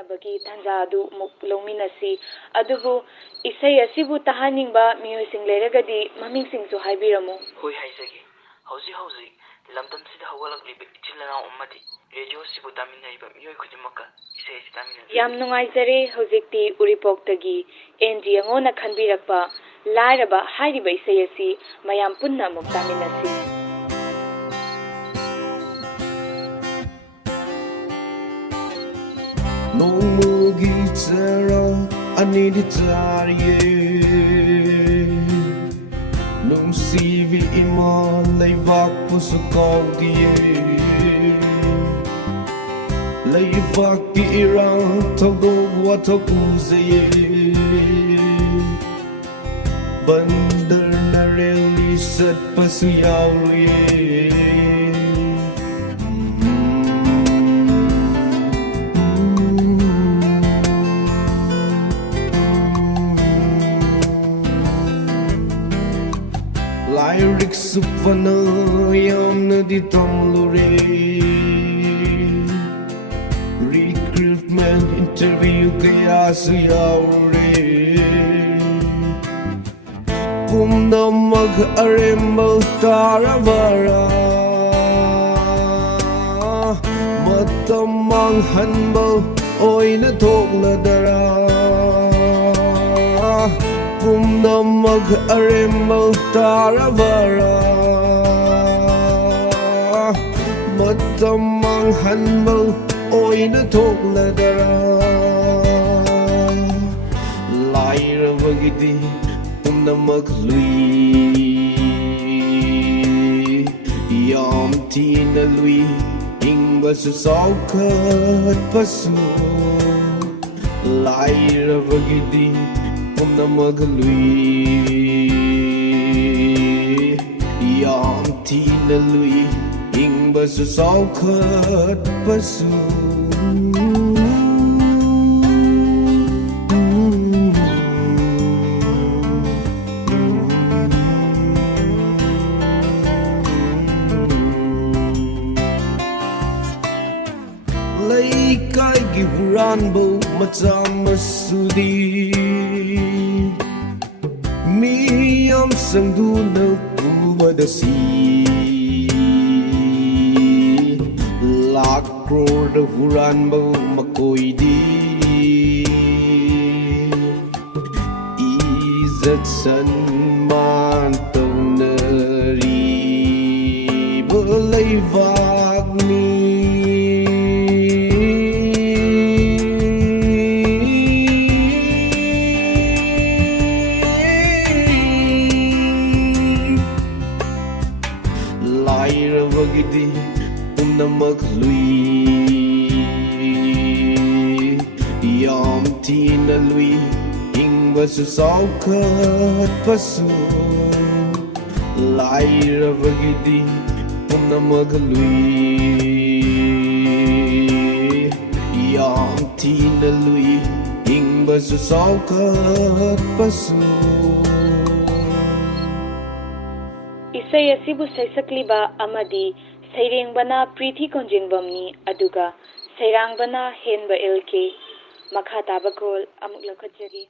ꯇꯥꯃꯤꯟꯅꯕꯒꯤ ꯇꯥꯟꯖꯥ ꯑꯗꯨ ꯑꯃꯨꯛ ꯂꯧꯃꯤꯟꯅꯁꯤ ꯑꯗꯨꯕꯨ ꯏꯁꯩ ꯑꯁꯤꯕꯨ ꯇꯥꯍꯟꯅꯤꯡꯕ ꯃꯤꯑꯣꯏꯁꯤꯡ ꯂꯩꯔꯒꯗꯤ ꯃꯃꯤꯡꯁꯤꯡꯁꯨ ꯍꯥꯏꯕꯤꯔꯝꯃꯨ ꯍꯣꯏ ꯍꯥꯏꯖꯒꯦ ꯍꯧꯖꯤꯛ ꯂꯝꯗꯝꯁꯤꯗ ꯍꯧꯒꯠꯂꯛꯂꯤꯕ ꯏꯆꯤꯜ ꯏꯅꯥꯎ ꯑꯃꯗꯤ ꯔꯦꯗꯤꯑꯣꯁꯤꯕꯨ ꯇꯥꯃꯤꯟꯅꯔꯤꯕ ꯃꯤꯑꯣꯏ ꯈꯨꯗꯤꯡꯃꯛꯀ ꯏꯁꯩ ꯑꯁꯤ ꯇꯥꯃꯤꯟꯅꯖꯒꯦ ꯌꯥꯝ ꯅꯨꯡꯉꯥꯏꯖꯔꯦ ꯍꯧꯖꯤꯛꯇꯤ ꯎꯔꯤꯄꯣꯛꯇꯒꯤ ꯑꯦꯟꯖꯤ ꯑꯉꯣꯅ ꯈꯟꯕꯤꯔꯛꯄ ꯂꯥꯏꯔꯕ ꯍꯥꯏꯔꯤꯕ ꯏꯁꯩ ꯑꯁꯤ ꯃꯌꯥꯝ ꯄꯨꯟꯅ ꯑꯃꯨꯛ ꯇꯥꯃꯤꯟꯅꯁꯤ ꯅꯣꯡꯃꯒꯤ ꯆꯔꯥ ꯑꯅꯤꯗꯤ ꯆꯥꯔꯤꯌꯦ ꯅꯨꯡꯁꯤꯕꯤ ꯏꯃꯥ ꯂꯩꯕꯥꯛꯄꯨꯁꯨ ꯀꯥꯎꯗꯤꯌꯦ ꯂꯩꯕꯥꯛꯀꯤ ꯏꯔꯥꯡ ꯊꯧꯗꯣꯛ ꯋꯥꯊꯣꯛ ꯎꯖꯩꯌꯦ ꯕꯟꯗꯔꯅ ꯔꯦꯜꯂꯤ ꯆꯠꯄꯁꯨ ꯌꯥꯎꯔꯨꯌꯦ Lyricsu fana yamnadi tamlure Recruitment interview kaya su yaure Pumna mag arembal taravara Matamang hanbal oina thokladara Pumna mag arembal taravara Matamang hanbal oina thokladara Lairavagidi pumna mag lui Yam tina lui ingbasu saukat pasu Lairavagidi pumna mag lui Yam tina lui ingbasu saukat pasu Laikai huranbo macha masudi Miyam sangduna pumadasi Lakh crore huranbo makoidi Izzat sanman taunari Balaivagni Lairavagidi pumna mag lui Yam tina lui ingbasu saukat pasu Lairavagidi pumna mag lui Yam tina lui ingbasu saukat pasu Isai asibu saisakliba amadi sairengbana Prithi Konjingbamni aduga sairangbana Henba LK makha taba kol amuk lakhatjagi